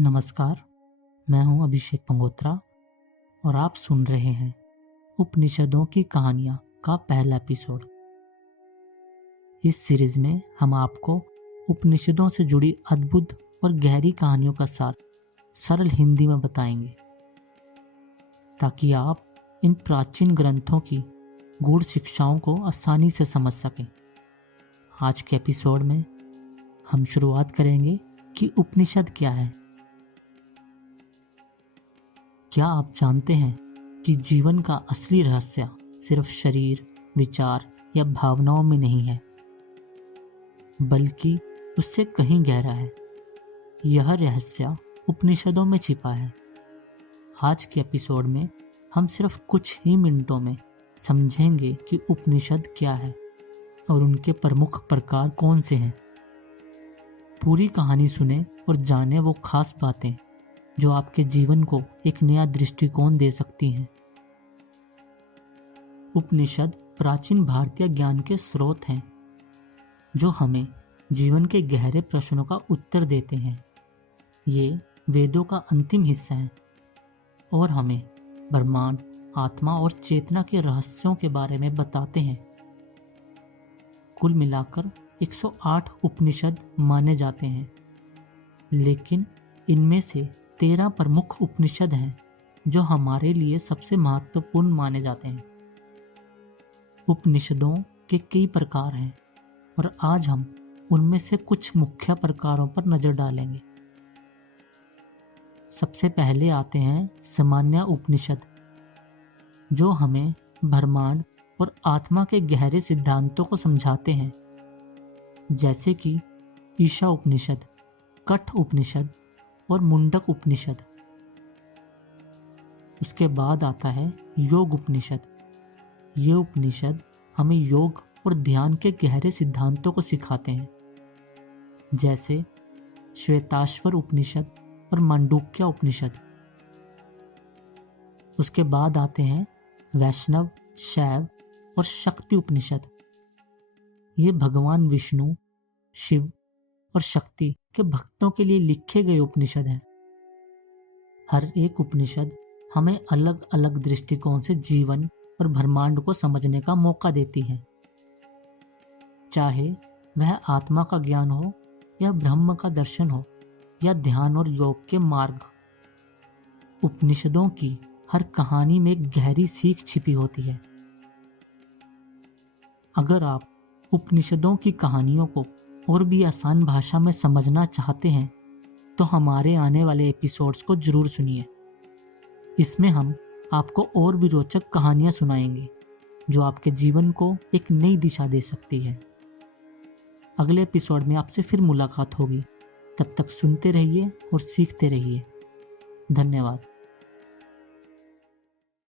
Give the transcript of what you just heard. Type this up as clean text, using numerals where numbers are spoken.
नमस्कार, मैं हूं अभिषेक पंगोत्रा और आप सुन रहे हैं उपनिषदों की कहानियां का पहला एपिसोड। इस सीरीज में हम आपको उपनिषदों से जुड़ी अद्भुत और गहरी कहानियों का सार सरल हिंदी में बताएंगे, ताकि आप इन प्राचीन ग्रंथों की गूढ़ शिक्षाओं को आसानी से समझ सकें। आज के एपिसोड में हम शुरुआत करेंगे कि उपनिषद क्या है। क्या आप जानते हैं कि जीवन का असली रहस्य सिर्फ शरीर, विचार या भावनाओं में नहीं है, बल्कि उससे कहीं गहरा है। यह रहस्य उपनिषदों में छिपा है। आज के एपिसोड में हम सिर्फ कुछ ही मिनटों में समझेंगे कि उपनिषद क्या है और उनके प्रमुख प्रकार कौन से हैं। पूरी कहानी सुने और जाने वो खास बातें जो आपके जीवन को एक नया दृष्टिकोण दे सकती हैं। उपनिषद प्राचीन भारतीय ज्ञान के स्रोत हैं, जो हमें जीवन के गहरे प्रश्नों का उत्तर देते हैं। ये वेदों का अंतिम हिस्सा है और हमें ब्रह्मांड, आत्मा और चेतना के रहस्यों के बारे में बताते हैं। कुल मिलाकर 108 उपनिषद माने जाते हैं, लेकिन इनमें से 13 प्रमुख उपनिषद हैं जो हमारे लिए सबसे महत्वपूर्ण माने जाते हैं। उपनिषदों के कई प्रकार हैं और आज हम उनमें से कुछ मुख्य प्रकारों पर नजर डालेंगे। सबसे पहले आते हैं सामान्य उपनिषद, जो हमें ब्रह्मांड और आत्मा के गहरे सिद्धांतों को समझाते हैं, जैसे कि ईशा उपनिषद, कठ उपनिषद और मुंडक उपनिषद। उसके बाद आता है योग उपनिषद। ये उपनिषद हमें योग और ध्यान के गहरे सिद्धांतों को सिखाते हैं, जैसे श्वेताश्वर उपनिषद और मांडुक्य उपनिषद। उसके बाद आते हैं वैष्णव, शैव और शक्ति उपनिषद। ये भगवान विष्णु, शिव और शक्ति के भक्तों के लिए लिखे गए उपनिषद हैं। हर एक उपनिषद हमें अलग अलग दृष्टिकोण से जीवन और ब्रह्मांड को समझने का मौका देती है, चाहे वह आत्मा का ज्ञान हो या ब्रह्म का दर्शन हो या ध्यान और योग के मार्ग। उपनिषदों की हर कहानी में एक गहरी सीख छिपी होती है। अगर आप उपनिषदों की कहानियों को और भी आसान भाषा में समझना चाहते हैं, तो हमारे आने वाले एपिसोड्स को जरूर सुनिए। इसमें हम आपको और भी रोचक कहानियां सुनाएंगे, जो आपके जीवन को एक नई दिशा दे सकती है। अगले एपिसोड में आपसे फिर मुलाकात होगी। तब तक सुनते रहिए और सीखते रहिए। धन्यवाद।